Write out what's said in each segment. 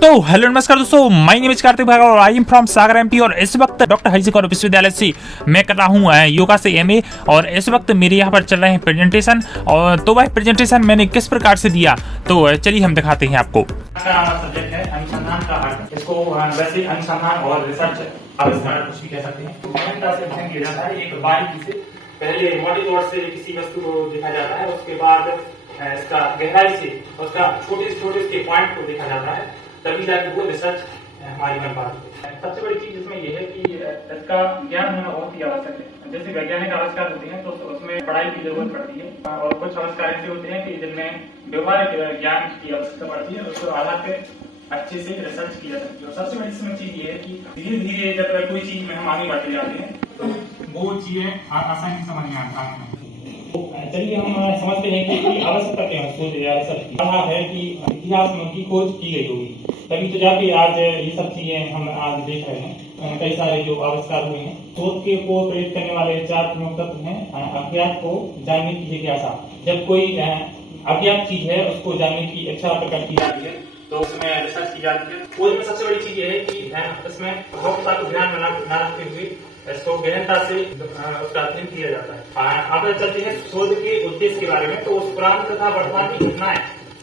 तो हेलो नमस्कार दोस्तों, माय नेम इज कार्तिक भाग और I am from Sagar MP. और इस वक्त डॉक्टर हरि सिंह कौर विश्वविद्यालय से मैं कर रहा हूँ योगा से एमए। और इस वक्त मेरे यहाँ पर चल रहे हैं प्रेजेंटेशन। और तो वह प्रेजेंटेशन मैंने किस प्रकार से दिया तो चलिए हम दिखाते हैं आपको। सब्जेक्ट है अनुसंधान का अर्थ। इसको वैसे अनुसंधान और रिसर्च आविष्कार कुछ भी कह सकते हैं। तो से अध्ययन किया जाता है एक बारीकी से। पहले मौलिक तौर से किसी वस्तु को देखा जाता है, उसके बाद इसका गहराई से उसका छोटे के पॉइंट को देखा जाता है, तभी जाके वो रिसर्च हमारी बन पाती है। सबसे बड़ी चीज इसमें यह है कि इसका ज्ञान होना बहुत ही आवश्यक है। जैसे वैज्ञानिक आविष्कार होते हैं तो उसमें पढ़ाई की जरूरत पड़ती है, और कुछ आविष्कार ऐसे होते हैं कि जिनमें व्यवहारिक ज्ञान की आवश्यकता पड़ती है। उसको आधार पे अच्छे से रिसर्च किया सकते हैं। सबसे बड़ी इसमें चीज ये है कि धीरे धीरे जब कोई चीज में हम आगे बढ़ते जाते हैं तो वो चीजें आसानी समझ में आती हैं। चलिए हम समझते हैं कि आवश्यकता क्या है खोज या रिसर्च की। कहा है कि इतिहास में उनकी खोज की गई होगी, तभी तो जाके आज ये सब चीजें हम आज देख रहे हैं। कई सारे जो आविष्कार हुए हैं। शोध के को प्रेरित करने वाले 4 प्रमुख तत्व हैं। अज्ञात को जानने की जिज्ञासा। जब कोई अज्ञात चीज है उसको जानने की इच्छा प्रकट की जाती है तो उसमें रिसर्च की जाती है। खोज में सबसे बड़ी चीज ये है कि इसमें भौतिकता को ध्यान में न रखते हुए इसको गहनता से उसका अध्ययन किया जाता है। आगे चलते हैं शोध के उद्देश्य के बारे में। तो उस पुरानी तथा वर्तमान की घटनाएं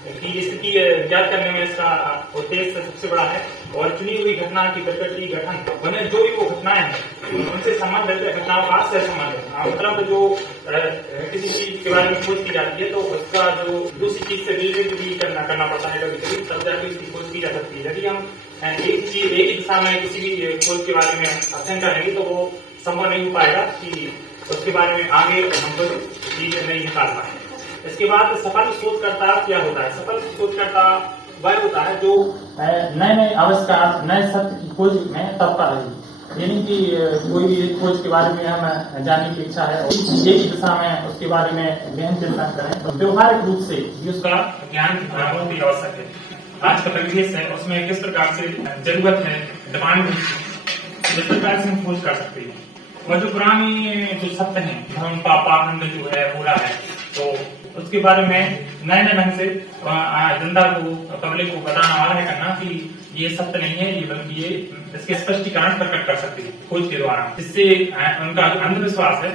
की स्थिति ज्ञात करने में इसका उद्देश्य सबसे बड़ा है। और चुनी हुई घटना की प्रकृति गठन उन्हें जो भी वो घटनाएं हैं उनसे संबंधित घटनाओं का से संबंध मतलब जो किसी चीज के बारे में खोज की जाती है तो उसका जो दूसरी चीज से रिलेटेड भी करना पड़ता है कभी कभी, तब जाकर इसकी खोज की जा सकती है। यदि हम एक ही दिशा में किसी भी खोज के बारे में अध्ययन करेंगे तो वो संभव नहीं हो पाएगा कि उसके बारे में आगे हम कोई चीज नहीं निकाल पाएंगे। इसके बाद सफल शोधकर्ता क्या होता है? सफल शोधकर्ता वह होता है जो नए आविष्कार नए सत्य की खोज में तत्पर है। यानी कि कोई भी खोज के बारे में हमें जानने की इच्छा है और एक दिशा में उसके बारे में गहन चिंतन करें तो व्यवहारिक रूप से भी उसका ज्ञान बहुत ही आवश्यक है। आज का परिवेश है उसमें किस प्रकार से जरूरत है, डिमांड है, किस प्रकार से हम खोज कर सकते हैं। और जो पुरानी जो सत्य है धर्म का पाखंड जो है पूरा है तो उसके बारे में नए ढंग से जनता को पब्लिक को बताना आग्रह करना कि ये सत्य नहीं है, ये बल्कि ये इसके स्पष्टीकरण प्रकट कर सकते हैं खोज के द्वारा। इससे उनका जो अंधविश्वास है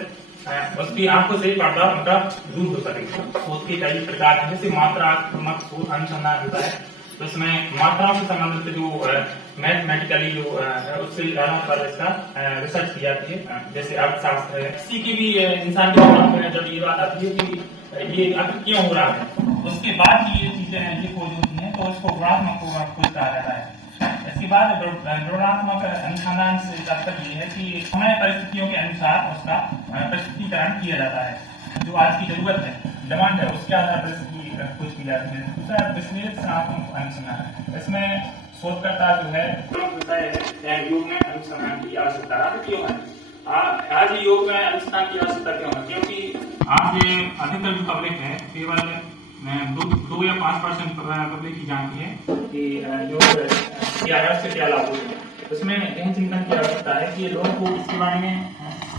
उसकी आंखों से पर्दा उनका दूर हो सकेगा। शोध के कई प्रकार हैं, जैसे मात्रात्मक शोध अनुसंधान होता है तो इसमें मात्राओं से संबंधित जो मैथमेटिकली जो है उससे आधार पर इसका रिसर्च की जाती है। जैसे अर्थशास्त्र है। किसी की भी इंसान के दिमाग में जब ये बात आती है कि ये आखिर क्यों हो रहा है, उसके बाद ये चीजें ये खोज होती हैं तो इसको गुणात्मक खोज कहा जाता है। इसके बाद गुणात्मक अनुसंधान से तात्पर्य ये है कि समय परिस्थितियों के अनुसार उसका प्रस्तुतिकरण किया जाता है। जो आज की जरूरत है, डिमांड है, उसके आधार पर इसकी खोज की जाती है। दूसरा विश्लेषणात्मक अनुसंधान। इसमें शोधकर्ता जो है योग में अनुसंधान की आवश्यकता क्यों है? आज योग में अनुसंधान की आवश्यकता क्यों है? क्योंकि आज अधिकतर जो पब्लिक है केवल 2 या 5% पब्लिक ही जानती है कि योग क्या लाभ होते हैं। उसमें गहन चिंतन की आवश्यकता है कि लोगों को इसके बारे में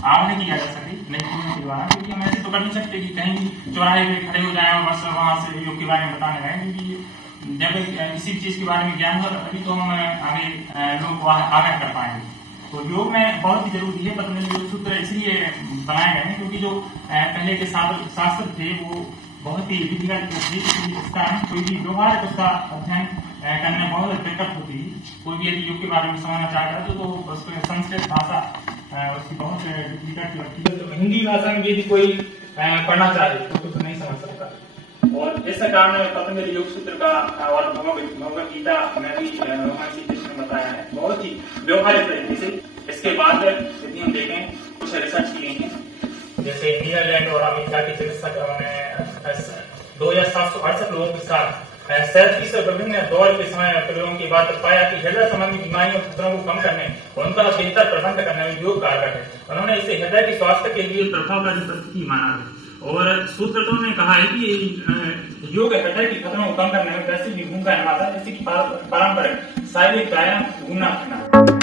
आगे की जा सके नहीं के द्वारा, क्योंकि हम ऐसे तो कर नहीं सकते कि कहीं चौराहे पे खड़े हो जाए और बस वहां से योग के बारे में बताने लगे। क्योंकि जब किसी चीज के बारे में ज्ञान होगा तभी तो हम आगे लोगों को आगाह कर पाएंगे। तो योग में बहुत ही जरूरी है। पतंजलि योग सूत्र इसलिए बनाए गए हैं क्योंकि जो पहले के शास्त्र थे वो बहुत ही विधिवत थे, इस कारण कोई भी व्यवहार उसका अध्ययन करने बहुत दिक्कत होती है। कोई भी यदि योग के बारे में समझना चाहता है तो उसको संस्कृत भाषा उसकी बहुत दिक्कत लगती है। तो हिंदी भाषा में यदि कोई पढ़ना चाहे तो कुछ नहीं समझ सकता। और इस कारण पतंजलि योग सूत्र का और भगवद गीता में भी भगवान श्री कृष्ण ने बताया है बहुत ही व्यवहारिक तरीके से। इसके बाद यदि हम देखें कुछ रिसर्च की गई है, जैसे नीदरलैंड और अमेरिका के चिकित्सकों ने 2768 लोगों के साथ 37 विभिन्न दौर के समय प्रयोगों के बाद पाया कि हृदय संबंधी बीमारियों खतरों को कम करने और उनका बेहतर प्रबंधन करने में योग कारगर है। उन्होंने इसे हृदय के स्वास्थ्य के लिए प्रभावकारी पद्धति माना है। और शोधकर्ताओं ने कहा है कि योग हृदय के खतरों को कम करने में वैसी भी भूमिका निभाता है जैसे कि पारंपरिक शारीरिक व्यायाम, घूमना फिरना।